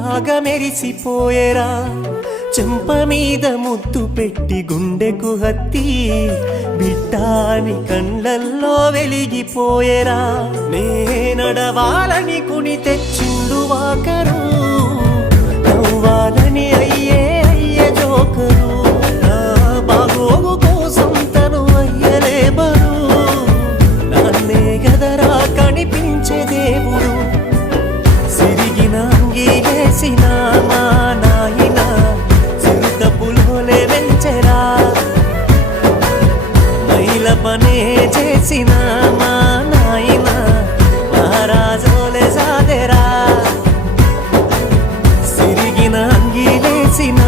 లాగా మెరిసిపోయేరా చెంప మీద ముద్దు పెట్టి గుండెకు హత్తి బిడ్డాని కండ్లల్లో వెలిగిపోయేరా నే నడవాలని కుని తెచ్చిండు వాకరు నవ్వాలని అయ్యే జోకరు నా బాగోగు కోసం తను అయ్యలే బరు నాన్నే గదరా కనిపించే దేవుడు సిరిగిన అంగీలేసిన మా నాయన చిరుతపులోలే వెంచెరా మైల పనే చేసిన మా నాయన మహారాజోలే సాదెరా సిరిగిన అంగీలేసిన